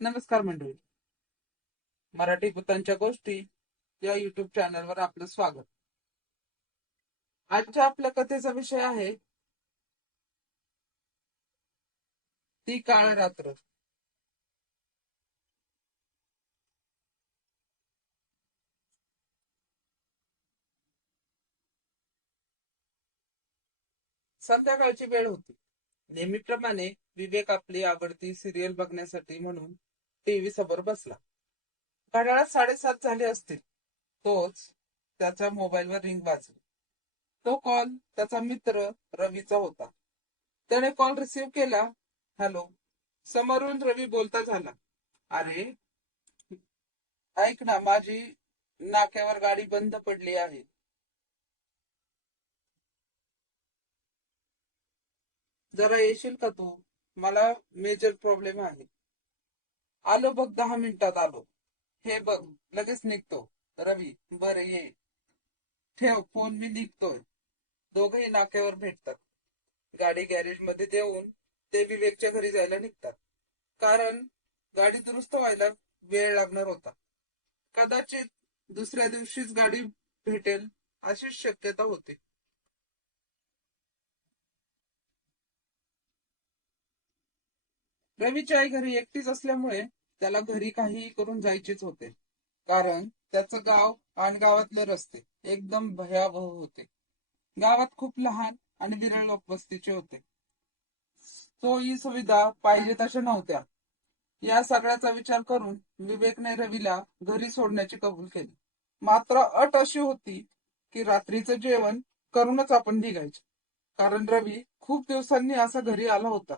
नमस्कार मंडळी. मराठी भूतांच्या गोष्टी या युट्यूब चॅनलवर आपलं स्वागत. आजच्या आपल्या कथेचा विषय आहे ती काळ रात्र. संध्याकाळची वेळ होती. नेहमीप्रमाणे विवेक आपली आवडती सिरियल बघण्यासाठी म्हणून टीव्ही समोर बसला. घड्याळात 7:30 झाले असतील. तोच त्याच्या मोबाईलवर रिंग वाजली. तो कॉल त्याचा मित्र रवीचा होता. त्याने कॉल रिसीव्ह केला. हॅलो. समोरून रवी बोलता झाला. अरे, ऐक ना, माझी नाक्यावर गाडी बंद पडली आहे. जरा येशील का तू? मला मेजर प्रॉब्लेम आहे. आलो बघ, 10 मिनिटात आलो. हे बघ, लगेच निघतो. रवी, बरं ये. ठेव फोन, मी निघतोय. दोघेही नाक्यावर भेटतात. गाडी गॅरेज मध्ये देऊन ते विवेकच्या घरी जायला निघतात. कारण गाडी दुरुस्त व्हायला वेळ लागणार होता. कदाचित दुसऱ्या दिवशीच गाडी भेटेल अशीच शक्यता होती. रवीची आई घरी एकटीच असल्यामुळे त्याला घरी काहीही करून जायचेच होते. कारण त्याचं गाव आणि गावातले रस्ते एकदम भयावह होते. गावात खूप लहान आणि विरळ लोकवस्तीचे होते. सोयी सुविधा पाहिजे तशा नव्हत्या. या सगळ्याचा विचार करून विवेकने रवीला घरी सोडण्याची कबूल केली. मात्र अट अशी होती की रात्रीचं जेवण करूनच आपण निघायचे. कारण रवी खूप दिवसांनी असा घरी आला होता.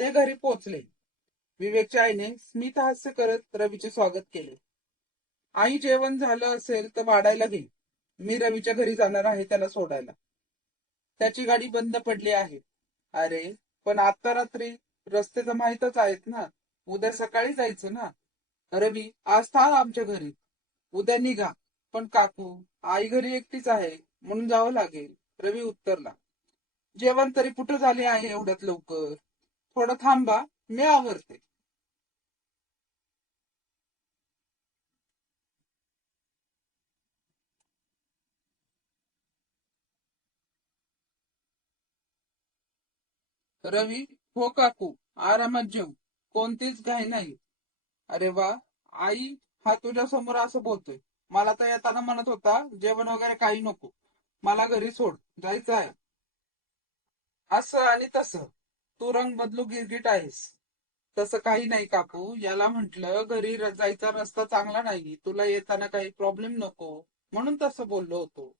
ते घरी पोचले. विवेकच्या आईने स्मित हास्य करत रवीचे स्वागत केले. आई, जेवण झालं असेल तर वाढायला घे. मी रवीच्या घरी जाणार आहे त्याला सोडायला. त्याची गाडी बंद पडली आहे. अरे, पण आता रात्री रस्ते तर माहीतच आहेत ना. उद्या सकाळी जायचं ना. रवी, आज थांब आमच्या घरी. उद्या निघा. पण काकू, आई घरी एकटीच आहे म्हणून जावं लागेल. रवी उत्तरला. जेवण तरी कुठं झाले आहे एवढ्यात लवकर? थोडं थांबा, मी आवरते. रवी, हो काकू, आरामात जेव. कोणतीच घाई नाही. अरे वा, आई हा तुझ्या समोर असं बोलतोय. मला तर येताना म्हणत होता जेवण वगैरे काही नको. मला घरी सोड, जायचं आहे. असं आणि तसं तू रंग बदलू गिरगिट आहेस. तसं काही नाही काकू, याला म्हंटल घरी जायचा रस्ता चांगला नाही, तुला येताना काही प्रॉब्लेम नको म्हणून तसं बोललो होतो.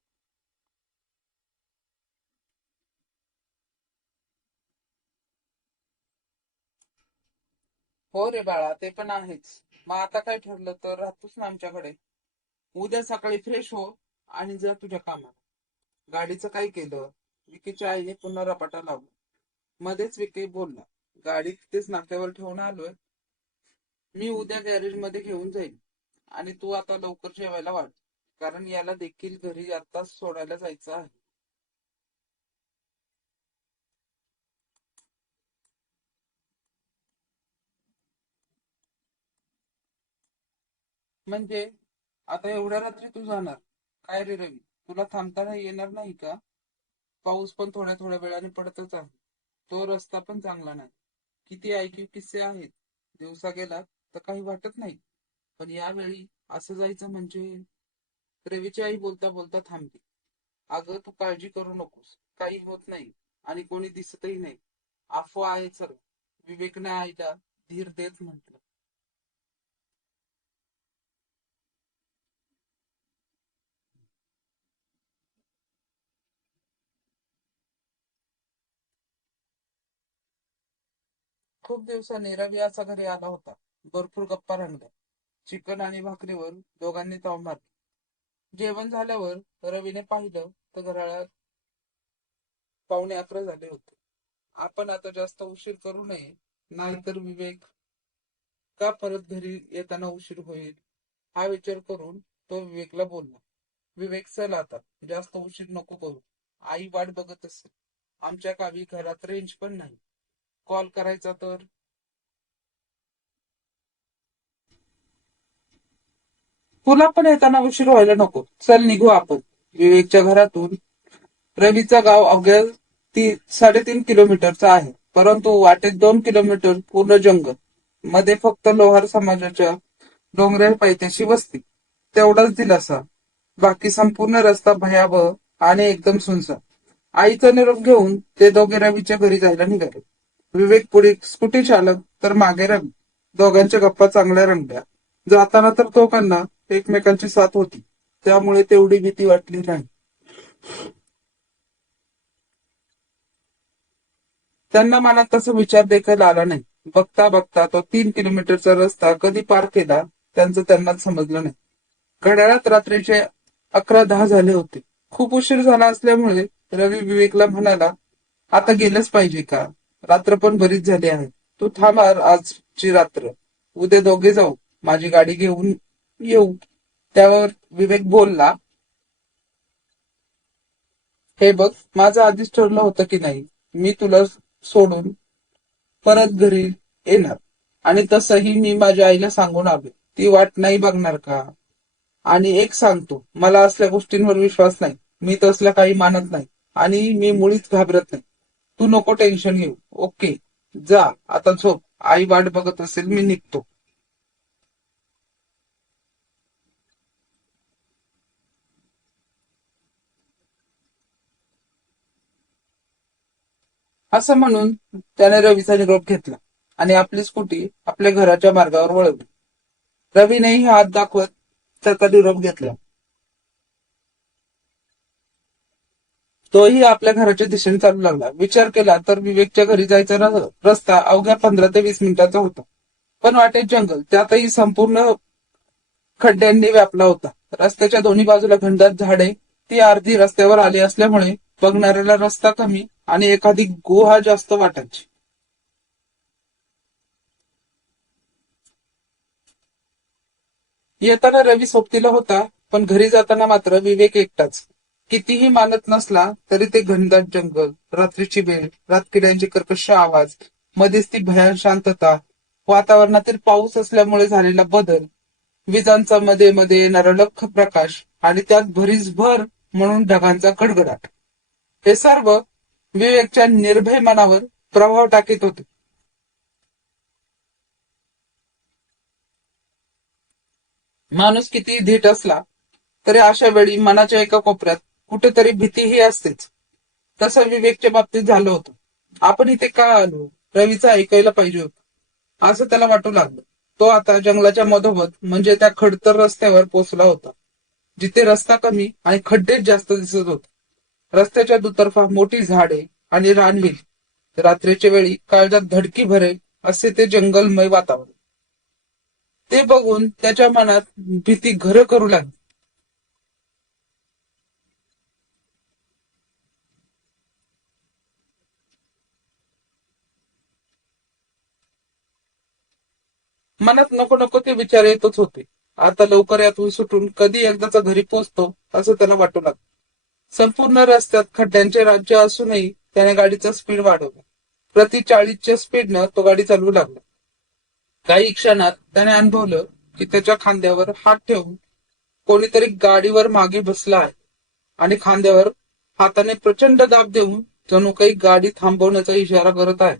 हो रे बाळा, ते पण आहेच. मग आता काय ठरलं तर राहतोस ना आमच्याकडे. उद्या सकाळी फ्रेश हो आणि जा तुझ्या कामात. गाडीचं काय केलं? विकीच्या आईने पुन्हा रपाटा लावला. मध्येच विकी बोलला. गाडी तिथेच नाक्यावर ठेवून आलोय. मी उद्या गॅरेज मध्ये घेऊन जाईल. आणि तू आता लवकर जेवायला वाट. कारण याला देखील घरी आत्ताच सोडायला जायचं आहे. म्हणजे आता एवढ्या रात्री तू जाणार? काय रे रवी, तुला थांबताना येणार नाही का? पाऊस पण थोड्या थोड्या वेळाने पडतच आहे. तो रस्ता पण चांगला नाही. किती ऐकीव किस्से आहेत. दिवसा गेला तर काही वाटत नाही. पण यावेळी असं जायचं म्हणजे. रवीची आई बोलता बोलता थांबली. अगं, तू काळजी करू नकोस, काही होत नाही. आणि कोणी दिसतही नाही. अफवा आहे सर. विवेकने आईला धीर देत म्हटलं. खूप दिवसांनी रवी असा घरी आला होता. भरपूर गप्पा रंगल्या. चिकन आणि भाकरीवर दोघांनी ताव मारली. जेवण झाल्यावर रवीने पाहिलं तर घड्याळात 11:45 झाले होते. आपण आता जास्त उशीर करू नये, नाहीतर विवेक का परत घरी येताना उशीर होईल. हा विचार करून तो विवेकला बोलला. विवेक, चल आता, जास्त उशीर नको करू. आई वाट बघत असेल. आमच्या गावी घरात रेंज पण नाही. कॉल करायचा तर तुला पण येताना उशीर व्हायला नको. चल निघू आपण. विवेकच्या घरातून रवीचं गाव अवघ्या 3.5 किलोमीटरचं आहे. परंतु वाटेत 2 किलोमीटर पूर्ण जंगल. मध्ये फक्त लोहार समाजाच्या डोंगराळ पायथ्याशी वस्ती. तेवढाच दिलासा. बाकी संपूर्ण रस्ता भयावह आणि एकदम सुनसान. आईचा निरोप घेऊन ते दोघे रवीच्या घरी जायला निघाले. विवेक पुढे स्कूटी चालक तर मागे रवी. दोघांच्या गप्पा चांगल्या रंगल्या. जाताना तर दोघांना एकमेकांची साथ होती. त्यामुळे तेवढी भीती वाटली नाही. त्यांना मनात तसा विचार देखील आला नाही. बघता बघता तो 3 किलोमीटरचा रस्ता कधी पार केला त्यांचं त्यांनाच समजलं नाही. घड्याळात रात्रीचे 11:10 झाले होते. खूप उशीर झाला असल्यामुळे रवी विवेकला म्हणाला, आता गेलंच पाहिजे का? रात्र पण बरीच झाली आहे. तू थांब आजची रात्र. उद्या दोघे जाऊ. माझी गाडी घेऊन येऊ. त्यावर विवेक बोलला, हे बघ, माझं आधीच ठरलं होतं की नाही, मी तुला सोडून परत घरी येणार. आणि तसंही मी माझ्या आईला सांगून आलो. ती वाट नाही बघणार का? आणि एक सांगतो, मला असल्या गोष्टींवर विश्वास नाही. मी तसलं काही मानत नाही. आणि मी मुळीच घाबरत नाही. तू नको टेन्शन घेऊ. ओके, जा आता झोप. आई वाट बघत असेल, मी निघतो. असं म्हणून त्याने रवीचा निरोप घेतला आणि आपली स्कूटी आपल्या घराच्या मार्गावर वळवली. रवीनेही हात दाखवत त्याचा निरोप घेतला. तोही आपल्या घराच्या दिशेने चालू लागला. विचार केला तर विवेकच्या घरी जायचा रस्ता अवघ्या 15 ते 20 मिनिटाचा होता. पण वाटेत जंगल, त्यातही संपूर्ण खड्ड्यांनी व्यापला होता. रस्त्याच्या दोन्ही बाजूला घनदाट झाडे. ती अर्धी रस्त्यावर आली असल्यामुळे बघणाऱ्याला रस्ता कमी आणि एखादी गुहा जास्त वाटायची. येताना रवी सोबतीला होता, पण घरी जाताना मात्र विवेक एकटाच. कितीही मानत नसला तरी ते घनदाट जंगल, रात्रीची वेळ, रातकिड्यांचे कर्कश आवाज, मध्येच ती भयान शांतता, वातावरणातील पाऊस असल्यामुळे झालेला बदल, विजांचा मध्ये मध्ये येणारा लख्ख प्रकाश आणि त्यात भरीसभर म्हणून ढगांचा गडगडाट, हे सर्व विवेकच्या निर्भय मनावर प्रभाव टाकीत होते. माणूस किती धीट असला तरी अशा वेळी मनाच्या एका कोपऱ्यात कुठेतरी भीतीही असतेच. तसं विवेकच्या बाबतीत झालं होतं. आपण इथे का आलो? रवीचं ऐकायला पाहिजे होतं असं त्याला वाटू लागलं. तो आता जंगलाच्या मधोमध म्हणजे त्या खडतर रस्त्यावर पोहोचला होता, जिथे रस्ता कमी आणि खड्डेच जास्त दिसत होते. रस्त्याच्या दुतर्फा मोठी झाडे आणि रानवेली. रात्रीच्या वेळी काळजात धडकी भरेल असे ते जंगलमय वातावरण. ते बघून त्याच्या मनात भीती घर करू लागली. मनात नको नको ते विचार येतच होते. आता लवकर यातून सुटून कधी एकदाचा घरी पोहोचतो असं त्याला वाटू लागलं. संपूर्ण रस्त्यात खड्ड्यांचे राज्य असूनही त्याने गाडीचा स्पीड वाढवला. प्रति 40च्या स्पीडनं तो गाडी चालवू लागला. काही क्षणात त्याने अनुभवलं की त्याच्या खांद्यावर हात ठेवून कोणीतरी गाडीवर मागे बसला आहे आणि खांद्यावर हाताने प्रचंड दाब देऊन जणू काही गाडी थांबवण्याचा इशारा करत आहे.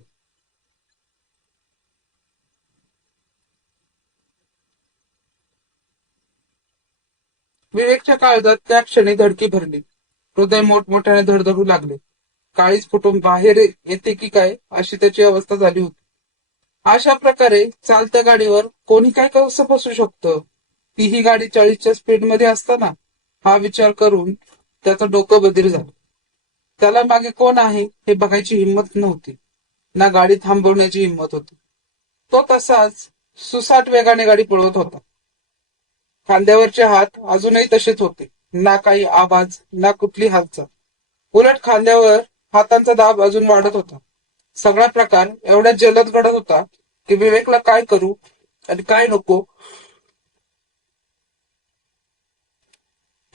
विवेकच्या काळजात त्या क्षणी धडकी भरली. हृदय मोठमोठ्याने धडधडू लागले. काळीज फुटून बाहेर येते की काय अशी त्याची अवस्था झाली होती. अशा प्रकारे चालत्या गाडीवर कोणी काय कसं फसू शकतं? तीही गाडी 40च्या स्पीड मध्ये असताना. हा विचार करून त्याचं डोकं बधीर झालं. त्याला मागे कोण आहे हे बघायची हिंमत नव्हती, ना गाडी थांबवण्याची हिंमत होती. तो तसाच सुसाट वेगाने गाडी पळवत होता. खांद्यावरचे हात अजूनही तसेच होते. ना काही आवाज, ना कुठली हालचाल. उलट खांद्यावर हातांचा दाब अजून वाढत होता. सगळा प्रकार एवढ्या जलद घडत होता की विवेकला काय करू आणि काय नको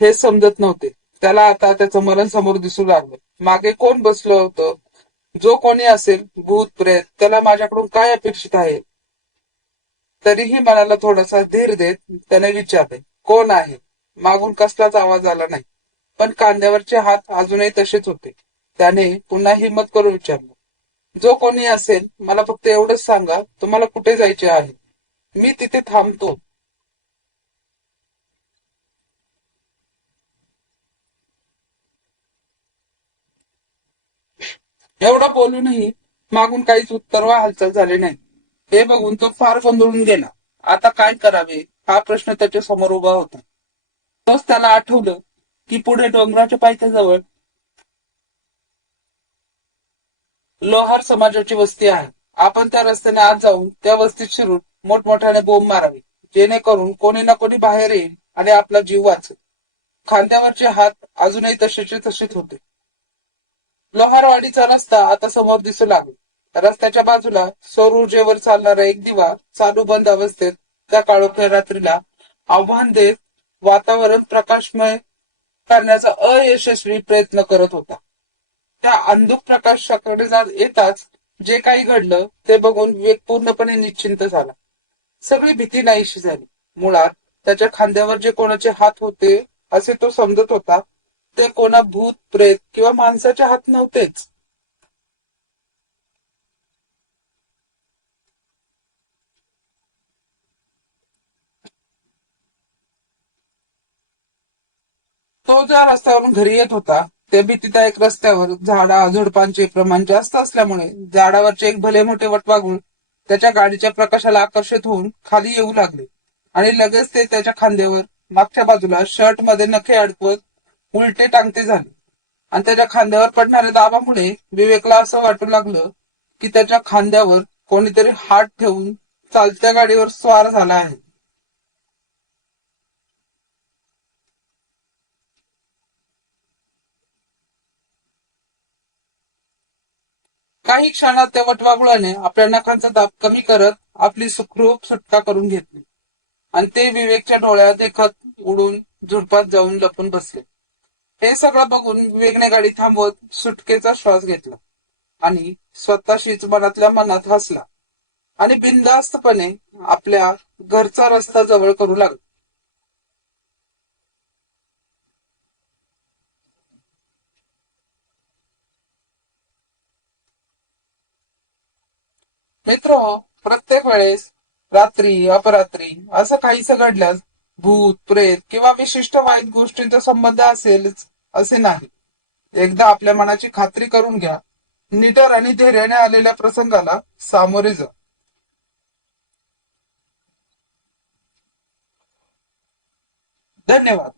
हे समजत नव्हते. त्याला आता त्याचं मरण समोर दिसू लागलं. मागे कोण बसलं होतं जो कोणी असेल भूत प्रेत त्याला माझ्याकडून काय अपेक्षित आहे. तरीही मनाला थोडासा धीर देत त्याने विचारले, कोण आहे. मागून कसलाच आवाज आला नाही, पण कांद्यावरचे हात अजूनही तसेच होते. त्याने पुन्हा हिंमत करून विचारलं, जो कोणी असेल मला फक्त एवढंच सांगा, तुम्हाला कुठे जायचे आहे. मी तिथे थांबतो. एवढं बोलूनही मागून काहीच उत्तर वा हालचाल झाली नाही. हे बघून तो फार गोंधळून गेला. आता काय करावे हा प्रश्न त्याच्या समोर उभा होता. तोच त्याला आठवलं की पुढे डोंगराच्या पायथ्याजवळ लोहार समाजाची वस्ती आहे. आपण त्या रस्त्याने आत जाऊन त्या वस्तीत शिरून मोठमोठ्याने बोंब मारावे, जेणेकरून कोणी ना कोणी बाहेर येईल आणि आपला जीव वाचेल. खांद्यावरचे हात अजूनही तसेचे तसेच होते. लोहारवाडीचा रस्ता आता समोर दिसू लागला. रस्त्याच्या बाजूला सौर ऊर्जेवर चालणारा एक दिवा चालू बंद अवस्थेत त्या काळोख्या रात्रीला आव्हान देत वातावरण प्रकाशमय करण्याचा अयशस्वी प्रयत्न करत होता. त्या अंधुक प्रकाशाकडे येताच जे काही घडलं ते बघून विवेक पूर्णपणे निश्चिंत झाला. सगळी भीती नाहीशी झाली. मुळात त्याच्या खांद्यावर जे कोणाचे हात होते असे तो समजत होता, ते कोणा भूत प्रेत किंवा माणसाचे हात नव्हतेच. तो ज्या रस्त्यावरून घरी येत होता त्या भीतीदायक रस्त्यावर झाडा झुडपांचे प्रमाण जास्त असल्यामुळे झाडावरचे एक भले मोठे वटवाघूळ त्याच्या गाडीच्या प्रकाशाला आकर्षित होऊन खाली येऊ लागले आणि लगेच ते त्याच्या खांद्यावर मागच्या बाजूला शर्ट मध्ये नखे अडकवत उलटे टांगते झाले. आणि त्याच्या खांद्यावर पडणाऱ्या दाबामुळे विवेकला असं वाटू लागलं की त्याच्या खांद्यावर कोणीतरी हात ठेवून चालत्या गाडीवर स्वार झाला आहे. काही क्षणात त्या वटवाघुळाने आपल्या नखांचा दाब कमी करत आपली सुखरूप सुटका करून घेतली आणि ते विवेकच्या डोळ्यात देखत उडून झुडपात जाऊन लपून बसले. हे सगळं बघून विवेकने गाडी थांबवत सुटकेचा श्वास घेतला आणि स्वतःशीच मनातल्या मनात हसला आणि बिनधास्तपणे आपल्या घरचा रस्ता जवळ करू लागला. मित्र, प्रत्येक वेळेस रात्री अपरात्री असं काहीस घडल्यास भूत प्रेत किंवा विशिष्ट वाईट गोष्टींचा संबंध असेलच असे नाही. एकदा आपल्या मनाची खात्री करून घ्या. निडर आणि धैर्याने आलेल्या प्रसंगाला सामोरे जा. धन्यवाद.